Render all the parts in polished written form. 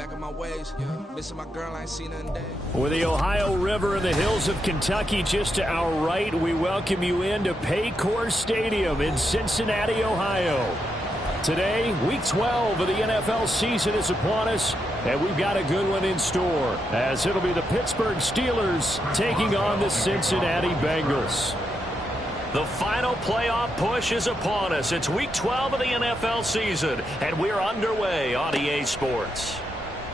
back on my ways. Missing my girl, I ain't seen her in days. With the Ohio River and the hills of Kentucky just to our right, we welcome you into Paycor Stadium in Cincinnati, Ohio. Today, Week 12 of the NFL season is upon us, and we've got a good one in store, as it'll be the Pittsburgh Steelers taking on the Cincinnati Bengals. The final playoff push is upon us. It's Week 12 of the NFL season, and we're underway on EA Sports.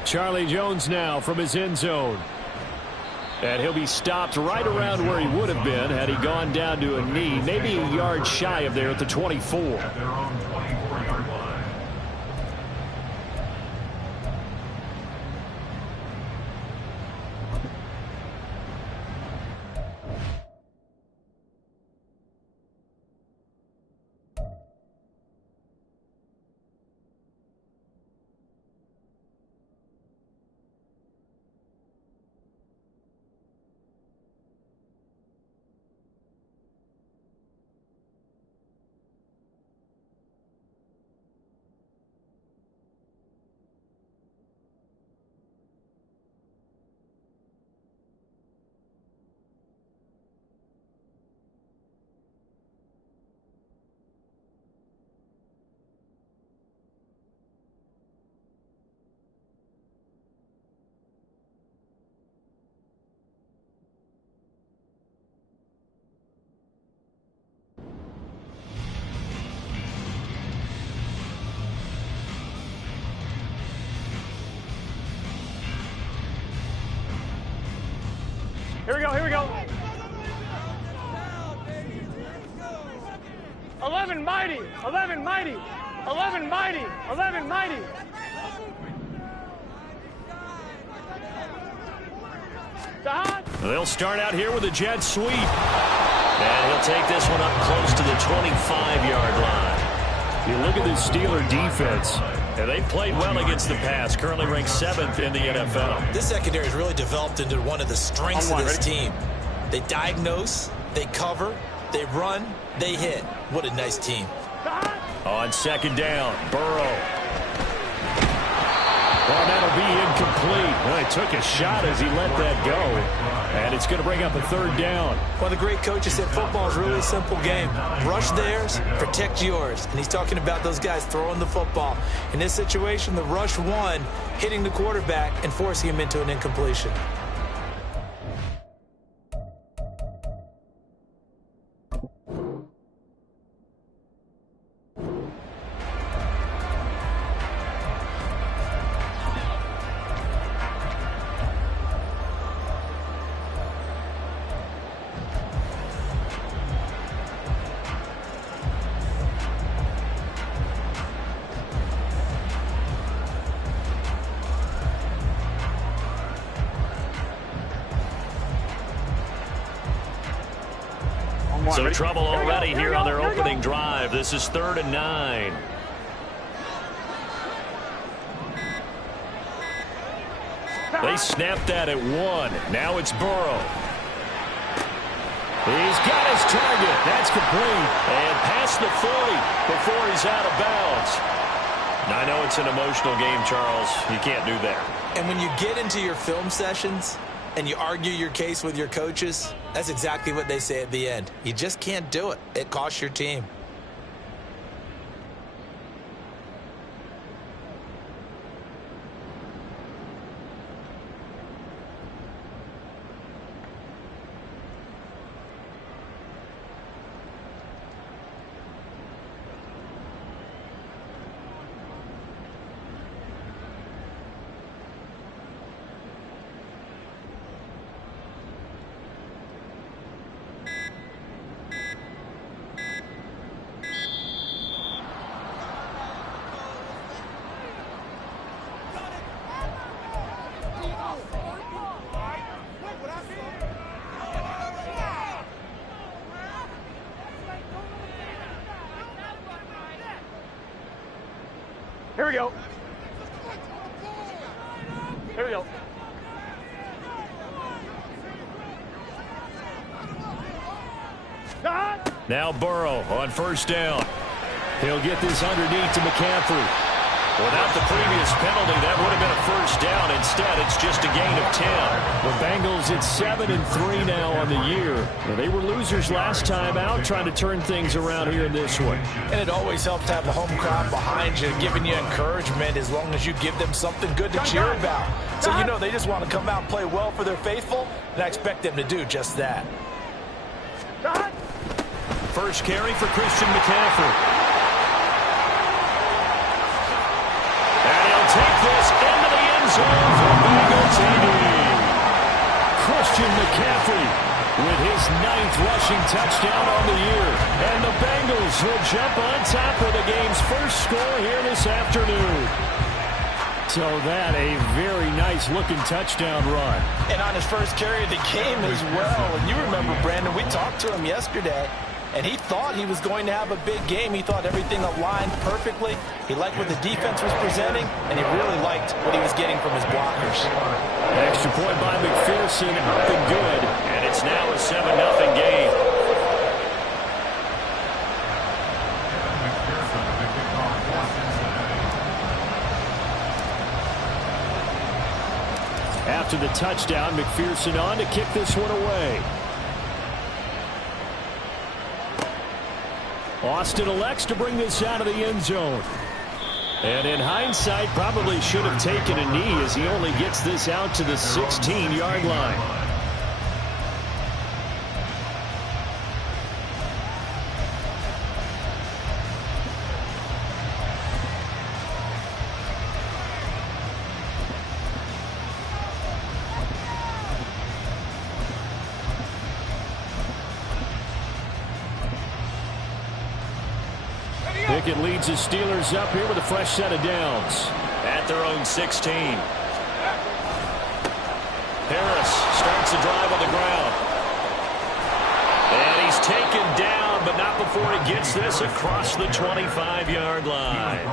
Charlie Jones now from his end zone. And he'll be stopped right around where he would have been had he gone down to a knee, maybe a yard shy of there at the 24. Here we go, here we go. 11 mighty, 11 mighty, 11 mighty, 11 mighty. They'll start out here with a jet sweep. And he'll take this one up close to the 25-yard line. You look at this Steeler defense. And they played well against the pass, currently ranked 7th in the NFL. This secondary has really developed into one of the strengths of this team. They diagnose, they cover, they run, they hit. What a nice team. On second down, Burrow. Well, that'll be incomplete. Well, he took a shot as he let that go. And it's going to bring up a third down. Well, the great coach said football is really a simple game. Rush theirs, protect yours. And he's talking about those guys throwing the football. In this situation, the rush won, hitting the quarterback and forcing him into an incompletion. So trouble already here on their opening drive. This is 3rd and 9. They snapped that at 1. Now it's Burrow. He's got his target. That's complete. And past the 40 before he's out of bounds. I know it's an emotional game, Charles. You can't do that. And when you get into your film sessions and you argue your case with your coaches, that's exactly what they say at the end. You just can't do it. It costs your team. Here we go. Here we go. Now Burrow on first down. He'll get this underneath to McCaffrey. Without the previous penalty, that would have been a first down. Instead, it's just a gain of 10. The Bengals at 7-3 now on the year. Well, they were losers last time out, trying to turn things around here in this one. And it always helps to have the home crowd behind you, giving you encouragement as long as you give them something good to cheer about. So you know they just want to come out and play well for their faithful, and I expect them to do just that. First carry for Christian McCaffrey. Take this into the end zone for Bengal TD. Christian McCaffrey with his 9th rushing touchdown on the year. And the Bengals will jump on top of the game's first score here this afternoon. So that a very nice looking touchdown run. And on his first carry of the game as well. And you remember, Brandon, we talked to him yesterday. And he thought he was going to have a big game. He thought everything aligned perfectly. He liked what the defense was presenting, and he really liked what he was getting from his blockers. Extra point by McPherson, up and good. And it's now a 7-0 game. After the touchdown, McPherson on to kick this one away. Austin elects to bring this out of the end zone. And in hindsight, probably should have taken a knee as he only gets this out to the 16-yard line. Pickett leads his Steelers up here with a fresh set of downs. At their own 16. Harris starts the drive on the ground. And he's taken down, but not before he gets this across the 25-yard line.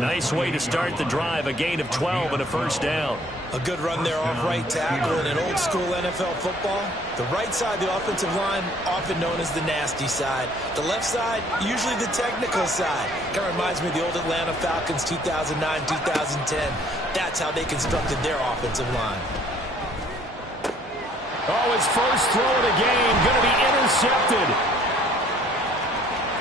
Nice way to start the drive, a gain of 12 and a first down. A good run there off right tackle in an old-school NFL football. The right side, the offensive line, often known as the nasty side. The left side, usually the technical side. Kind of reminds me of the old Atlanta Falcons 2009, 2010. That's how they constructed their offensive line. Oh, his first throw of the game going to be intercepted.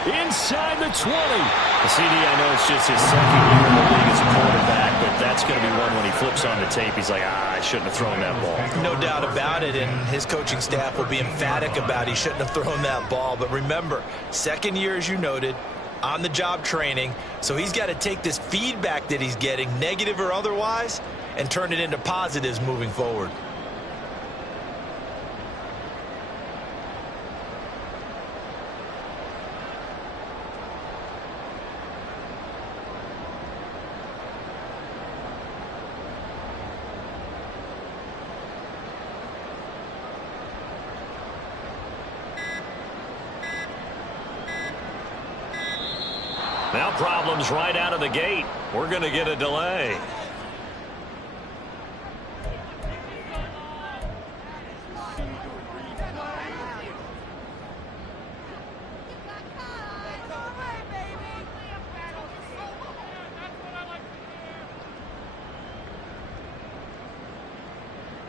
Inside the 20. The CD, I know it's just his second year in the league as a quarterback, but that's going to be one when he flips on the tape. He's like, I shouldn't have thrown that ball. No doubt about it, and his coaching staff will be emphatic about he shouldn't have thrown that ball. But remember, second year, as you noted, on-the-job training, so he's got to take this feedback that he's getting, negative or otherwise, and turn it into positives moving forward. Now problems right out of the gate. We're going to get a delay.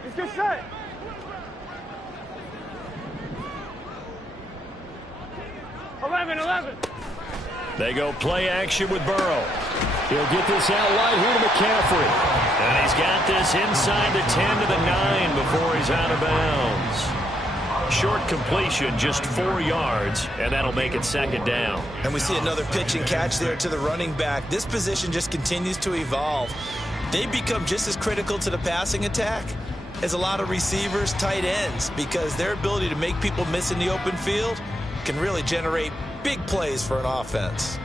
Let's get set. Eleven. They go play action with Burrow. He'll get this out wide here to McCaffrey. And he's got this inside the 10 to the 9 before he's out of bounds. Short completion, just 4 yards, and that'll make it second down. And we see another pitch and catch there to the running back. This position just continues to evolve. They become just as critical to the passing attack as a lot of receivers, tight ends, because their ability to make people miss in the open field can really generate big plays for an offense.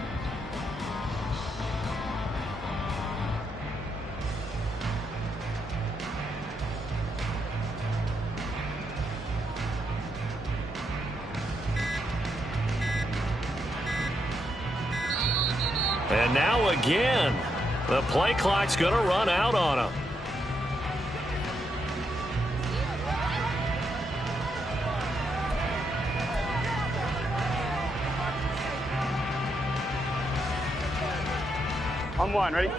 And now again, the play clock's going to run out on him. On one, ready?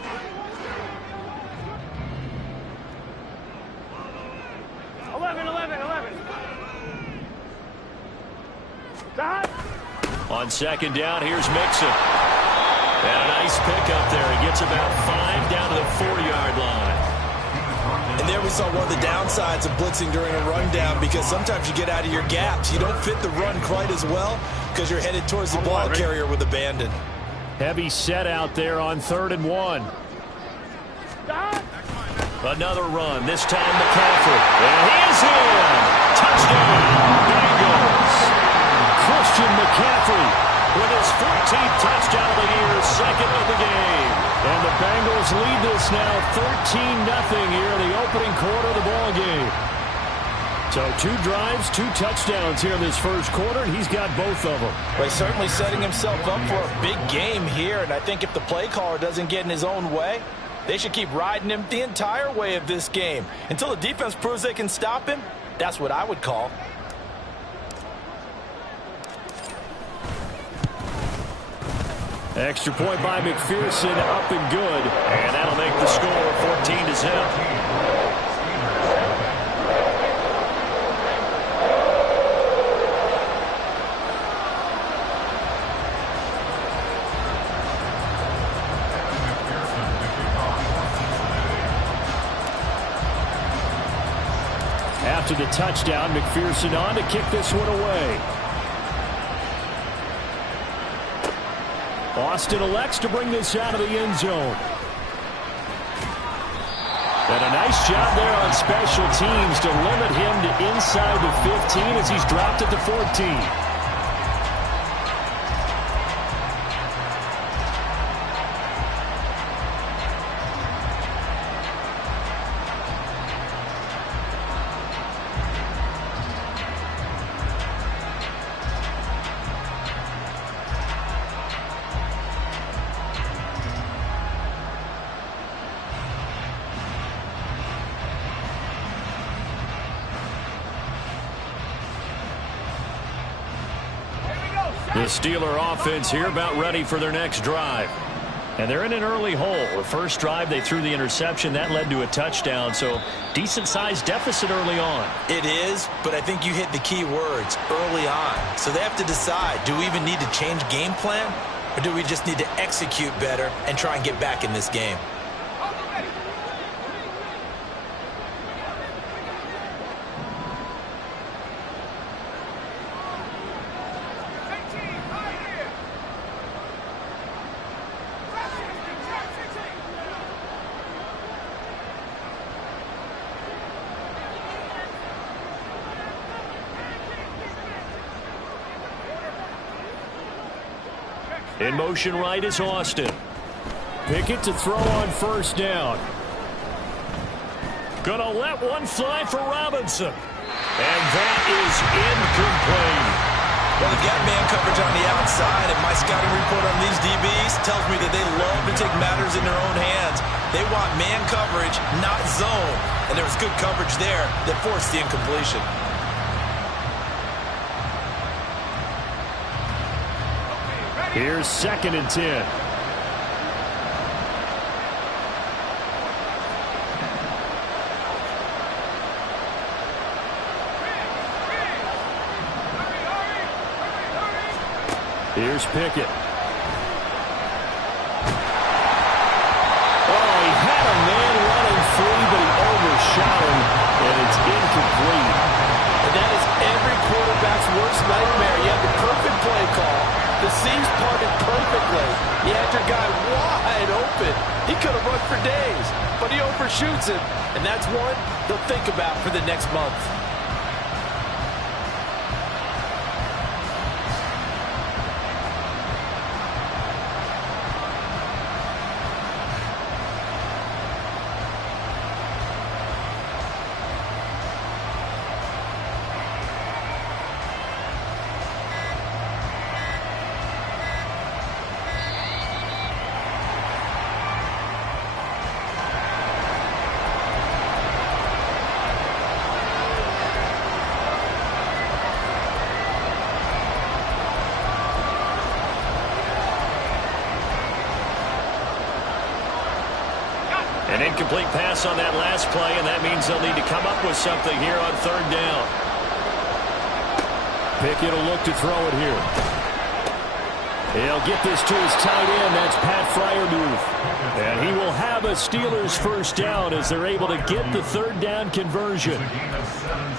On second down, here's Mixon. And a nice pickup there. He gets about 5 down to the 4-yard line. And there we saw one of the downsides of blitzing during a rundown, because sometimes you get out of your gaps. You don't fit the run quite as well because you're headed towards the ball carrier with abandon. Heavy set out there on 3rd and 1. Another run, this time McCaffrey. And he is in! Touchdown, Bengals! Christian McCaffrey with his 14th touchdown of the year, second of the game. And the Bengals lead this now 13-0 here in the opening quarter of the ball game. So 2 drives, 2 touchdowns here in this first quarter, and he's got both of them. Well, he's certainly setting himself up for a big game here, and I think if the play caller doesn't get in his own way, they should keep riding him the entire way of this game. Until the defense proves they can stop him, that's what I would call. Extra point by McPherson, up and good. And that'll make the score 14-0. After the touchdown, McPherson on to kick this one away. Austin elects to bring this out of the end zone. And a nice job there on special teams to limit him to inside the 15 as he's dropped at the 14. The Steeler offense here about ready for their next drive. And they're in an early hole. The first drive, they threw the interception. That led to a touchdown, so decent-sized deficit early on. It is, but I think you hit the key words, early on. So they have to decide, do we even need to change game plan, or do we just need to execute better and try and get back in this game? In motion right is Austin. Pickett to throw on first down. Gonna let one fly for Robinson. And that is incomplete. Well, they've got man coverage on the outside, and my scouting report on these DBs tells me that they love to take matters in their own hands. They want man coverage, not zone. And there was good coverage there that forced the incompletion. Here's 2nd and 10. Here's Pickett. Oh, he had a man running free, but he overshot him, and it's incomplete. And that is every quarterback's worst nightmare. You have the perfect play call. The seams parted perfectly. You had your guy wide open. He could have run for days, but he overshoots him. And that's one they'll think about for the next month. An incomplete pass on that last play, and that means they'll need to come up with something here on third down. Pickett will look to throw it here. He'll get this to his tight end. That's Pat Freiermuth. And he will have a Steelers first down as they're able to get the third down conversion.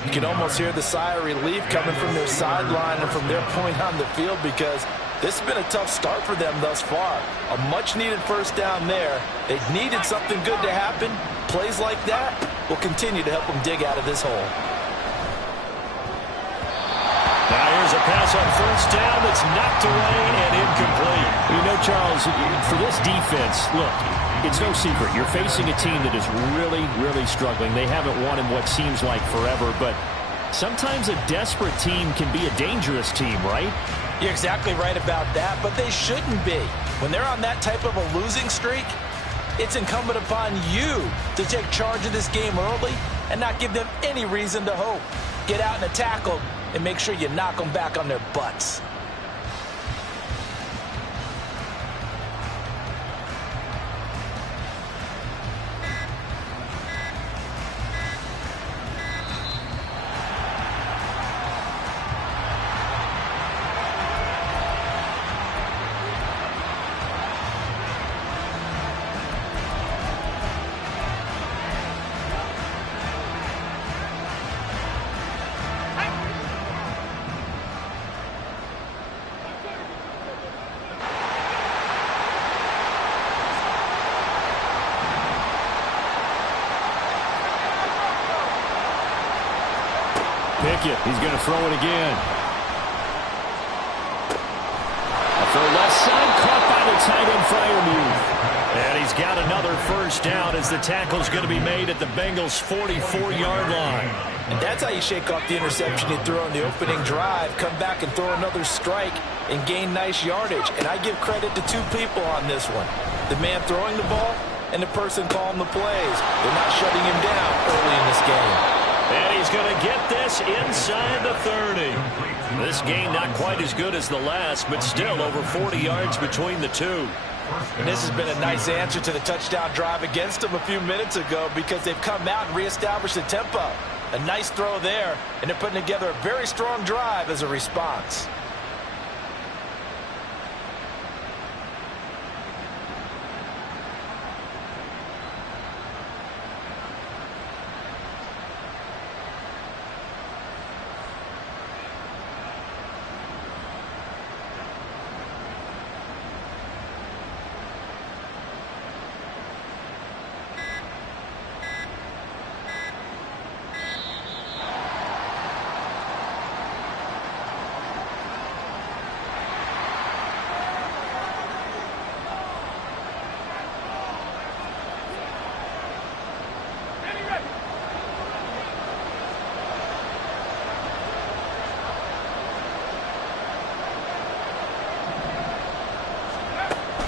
You can almost hear the sigh of relief coming from their sideline and from their point on the field, because this has been a tough start for them thus far. A much-needed first down there. They needed something good to happen. Plays like that will continue to help them dig out of this hole. Now here's a pass on first down that's knocked away and incomplete. You know, Charles, for this defense, look, it's no secret. You're facing a team that is really, really struggling. They haven't won in what seems like forever, but sometimes a desperate team can be a dangerous team, right? You're exactly right about that, but they shouldn't be. When they're on that type of a losing streak, it's incumbent upon you to take charge of this game early and not give them any reason to hope. Get out and attack them and make sure you knock them back on their butts. Pickett, he's going to throw it again. For left side, caught by the tight end Freiermuth. And he's got another first down as the tackle's going to be made at the Bengals' 44-yard line. And that's how you shake off the interception you threw on the opening drive, come back and throw another strike and gain nice yardage. And I give credit to two people on this one. The man throwing the ball and the person calling the plays. They're not shutting him down early in this game. And he's going to get this inside the 30. This game not quite as good as the last, but still over 40 yards between the two. And this has been a nice answer to the touchdown drive against them a few minutes ago, because they've come out and reestablished the tempo. A nice throw there, and they're putting together a very strong drive as a response.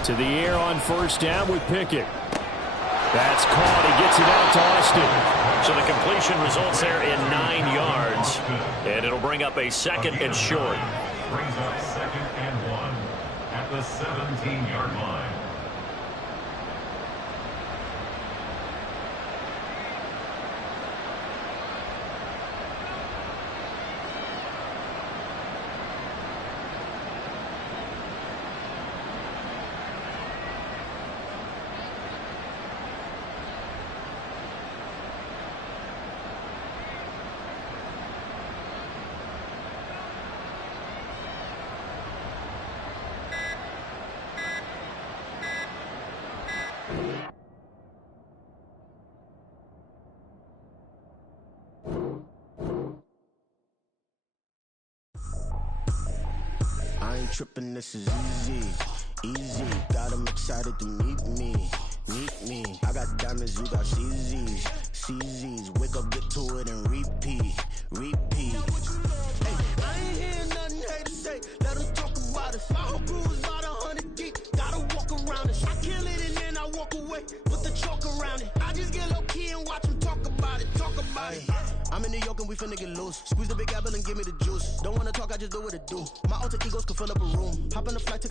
To the air on first down with Pickett. That's caught. He gets it out to Austin. So the completion results there in 9 yards. And it'll bring up a second and short. Brings up 2nd and 1 at the 17-yard line. Tripping, this is easy. Got them excited to meet me. I got diamonds, you got CZs. Wake up, get to it, and repeat. Hey, I ain't hearing nothing haters say. Let them talk about us. My whole crew is about 100 deep. Gotta walk around it. I kill it and then I walk away. Put the chalk around it. I just get low key and watch them talk about it. I'm in New York and we finna get loose. Squeeze the big apple and give me the juice. Don't wanna talk, I just do what it do. My alter egos can fill up a room. Hop on the flight, take a